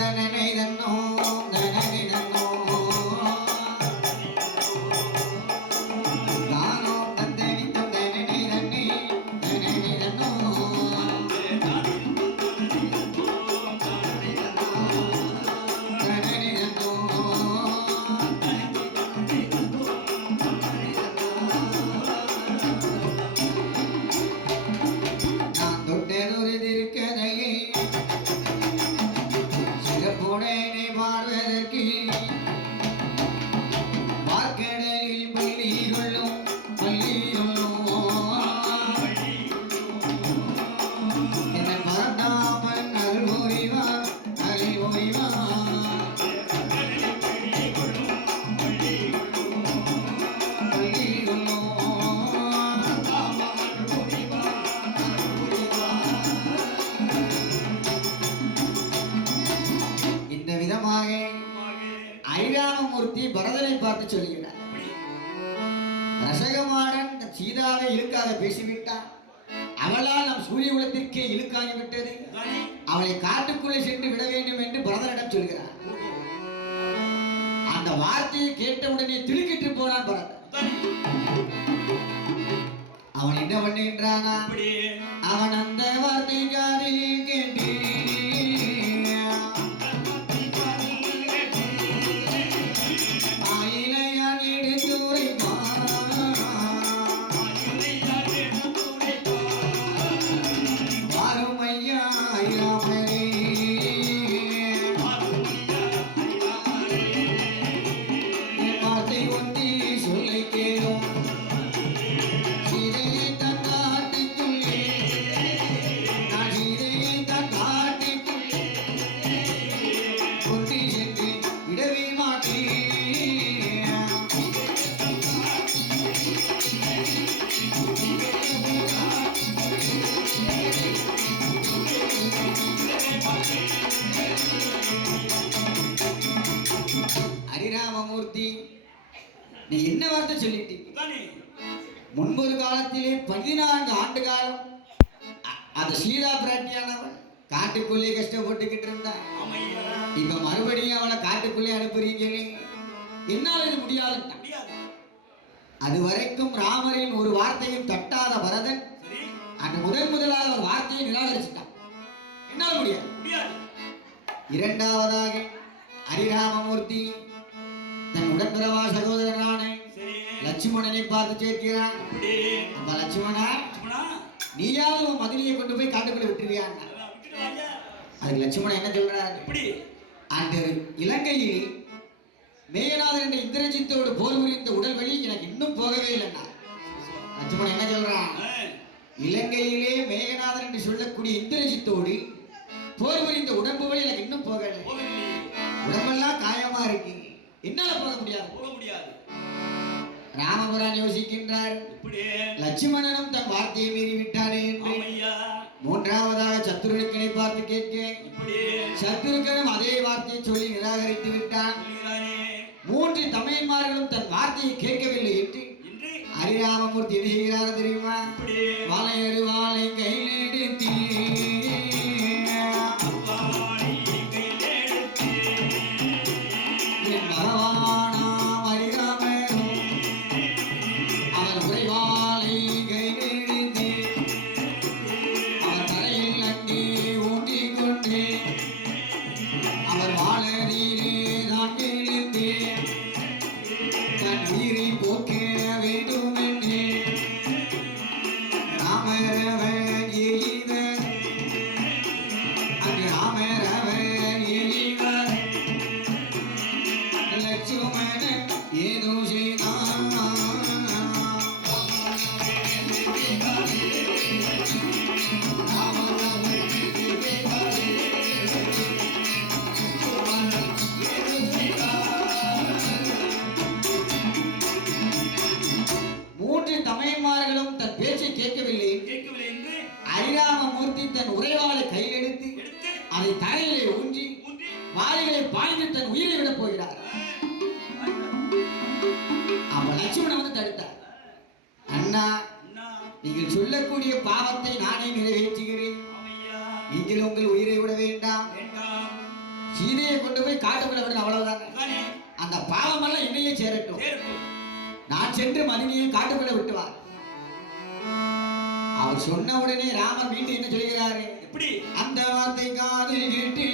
வந்தனே சிறப்புடனே வாழ்வதற்கு ஐராமமூர்த்தி பரதனை பார்த்து சொல்லுகிறார் ரசகமாடன் சீதாவை இழுக்காக பேசிவிட்டான். அவளால் நம் சூரிய குலத்திற்கே இழுக்காகி விட்டது. அவளை காட்டுக்குள்ளே சென்று விட வேண்டும் என்று பரதனிடம் சொல்கிறார். அந்த வார்த்தையை கேட்டவுடனே திடுக்கிட்டு போனான் பரதன். அவன் என்ன பண்ணுகின்றானா அவன் அந்த வார்த்தைக்காரி நீ என்ன வார்த்தை சொல்லிட்டீங்க முன்பொரு காலத்திலே பதினான்கு ஆண்டு காலம் அந்த சீதா பிராட்டியானவள் காட்டுக்குள்ளே கஷ்டப்பட்டுக்கிட்டு இருந்தா. இப்ப மறுபடியும் அவளை காட்டுக்குள்ளே அனுப்புறீங்களே? என்னால் இது முடியாதுன்னா அது வரைக்கும் ராமரின் ஒரு வார்த்தையும் தட்டாத பரதன் அந்த முதன் முதலாக ஒரு வார்த்தையை நிராகரிச்சிட்டான். என்னால் முடியாது. இரண்டாவதாக ஹரிராமமூர்த்தி தன் உடன்பிறவா சகோதரனான. லட்சுமணனை பார்த்து கேட்கிறான். அப்ப லட்சுமணா நீயாவது உன் மதுரையை கொண்டு போய் காட்டுக்குள்ள விட்டுருவியான்னா அதுக்கு லட்சுமணன் என்ன சொல்றாரு? அந்த இலங்கையில் மேகநாதன் என்ற இந்திரஜித்தோடு போர் புரிந்த உடல் வலி எனக்கு இன்னும் போகவே இல்லைன்னா. லட்சுமணன் என்ன சொல்றான்? இலங்கையிலே மேகநாதன் என்று சொல்லக்கூடிய இந்திரஜித்தோடு போர் புரிந்த உடம்பு வலி எனக்கு இன்னும் போகலை உடம்பெல்லாம் காயமா இருக்கு. என்னால போக முடியாது. ராமபுரான் யோசிக்கின்றார். லட்சுமணனும் தன் வார்த்தையை மீறி விட்டானே என்று மூன்றாவதாக சத்துருக்கனை பார்த்து கேட்க சத்துருக்கனும் அதே வார்த்தையை சொல்லி நிராகரித்து விட்டான். மூன்று தமையன்மார்களும் தன் வார்த்தையை கேட்கவில்லை என்று ஹரிராமமூர்த்தி என்ன செய்கிறார் தெரியுமா? வாழையரு வாழை கையில் அரிராமமூர்த்தி தன் உரைவாளை கையில் எடுத்து அதை தரையிலே ஊன்றி வாளிகளை பாய்ந்து தன் உயிரை விடப் போகிறார். அப்ப லட்சுமணன் வந்து தடுத்தார். அண்ணா நீங்கள் சொல்லக்கூடிய பாவத்தை நானே நிறைவேற்றுகிறேன். நீங்கள் உங்கள் உயிரை விட வேண்டாம். சீதையை கொண்டு போய் காட்டுக்குள்ள விடணும் அவ்வளவுதானே? அந்த பாவமெல்லாம் என்னையே சேரட்டும். சேரட்டும். நான் சென்று மதினியை காட்டுக்குள்ள விட்டுவார் அவர் சொன்ன உடனே ராமர் மீண்டும் என்ன சொல்கிறாரு? எப்படி? அந்த வார்த்தை காதில் கேட்டு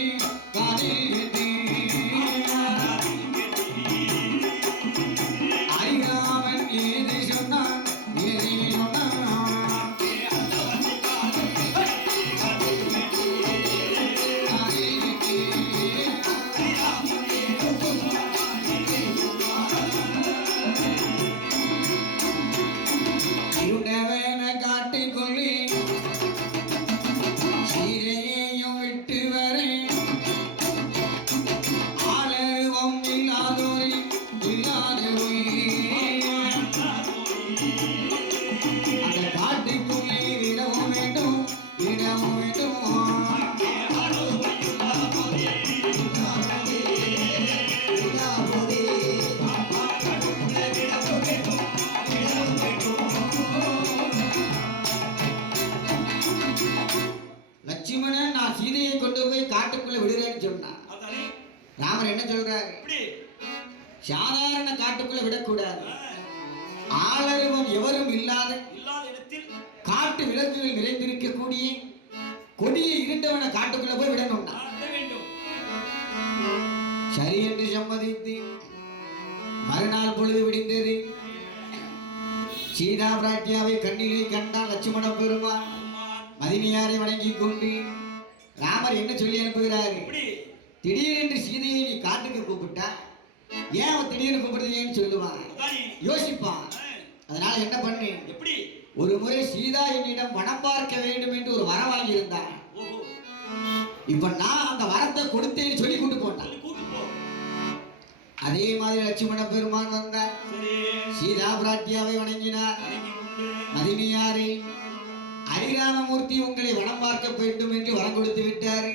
ராமர் என்ன சொல்றாரு? சாதாரண காட்டுக்குள்ள விடக்கூடாது. ஆ, ஆளருவம் எவரும் இல்லாத காட்டு விலங்குகள் நிறைந்திருக்கக்கூடிய கொடிய இருண்டவன காட்டுக்குள்ள போய் விடணும்னா ஆ, விட வேண்டும். சரி என்று சம்மதித்து மறுநாள் பொழுது விடிந்தது. சீதா பிராட்டியாவை கண்ணிலே கண்டான் லட்சுமண பெருமான் பெருமான். மதினியாரை வணங்கிக் கொண்டு ராமர் என்ன சொல்லி அனுப்புகிறாரு? திடீரென்று சீதையை நீ காட்டுக்கு கூப்பிட்டா ஏன் அவன் திடீர்னு கூப்பிடுறீங்கன்னு சொல்லுவான் யோசிப்பான் அதனால என்ன பண்ணு எப்படி? ஒரு முறை சீதா என்னிடம் மனம் பார்க்க வேண்டும் என்று ஒரு வரம் வாங்கியிருந்தான். ஓஹோ. இப்ப நான் அந்த வரத்தை கொடுத்தேன்னு சொல்லி கூட்டு போனான் சொல்லி கூட்டு போ. அதே மாதிரி லட்சுமண பெருமான் வந்தார். சீதா பிராட்டியாவை வணங்கினார். மதினியாரை ஹரிராமமூர்த்தி உங்களை வனம் பார்க்க வேண்டும் என்று வரம் கொடுத்து விட்டார்.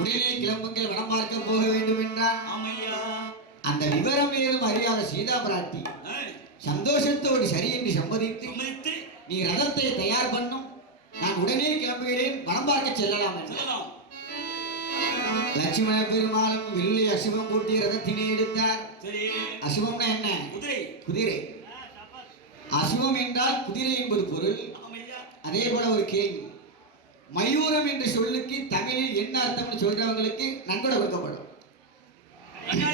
உடனே கிளம்புங்கள் வனம் பார்க்க போக வேண்டும் ஆமையா. அந்த விவரம் ஏதும் அறியாத சீதா பிராட்டி சந்தோஷத்தோடு சரி என்று சம்மதித்து. நீ ரதத்தை தயார் பண்ணும். நான் உடனே கிளம்புகிறேன் வனம் பார்க்க செல்லலாம் லட்சுமண பெருமாளும் வில்லை அசுவம் பூட்டி ரதத்தினை எடுத்தார். அசுவம்னா என்ன? குதிரை. குதிரை. அசுவம் என்றால் குதிரை என்பது பொருள். அதே போல ஒரு கேள்வி. மயூரம் என்ற சொல்லுக்கு தமிழில் என்ன அர்த்தம்னு சொல்றவங்களுக்கு நன்கொடை கொடுக்கப்படும்.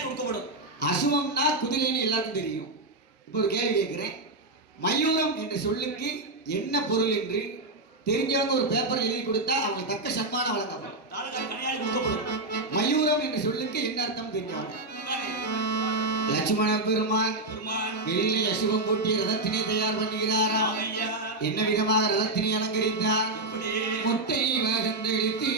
கொடுக்கப்படும். அசுவம்னா குதிரைன்னு எல்லாருக்கும் தெரியும். இப்போ ஒரு கேள்வி கேட்கிறேன். மயூரம் என்ற சொல்லுக்கு என்ன பொருள் என்று தெரிஞ்சவங்க ஒரு பேப்பர் எழுதி கொடுத்தா அவங்க தக்க சன்மானம் வழங்கப்படும். மயூரம் என்ற சொல்லுக்கு என்ன அர்த்தம் தெரிஞ்சவங்க. லட்சுமண பெருமான் வெளியிலே அசுவம் பூட்டி ரதத்தினை தயார் பண்ணுகிறாரா ஆமையா. என்ன விதமாக ரதத்தினை அலங்கரித்தார்? முத்தை வகந்தெழுத்தி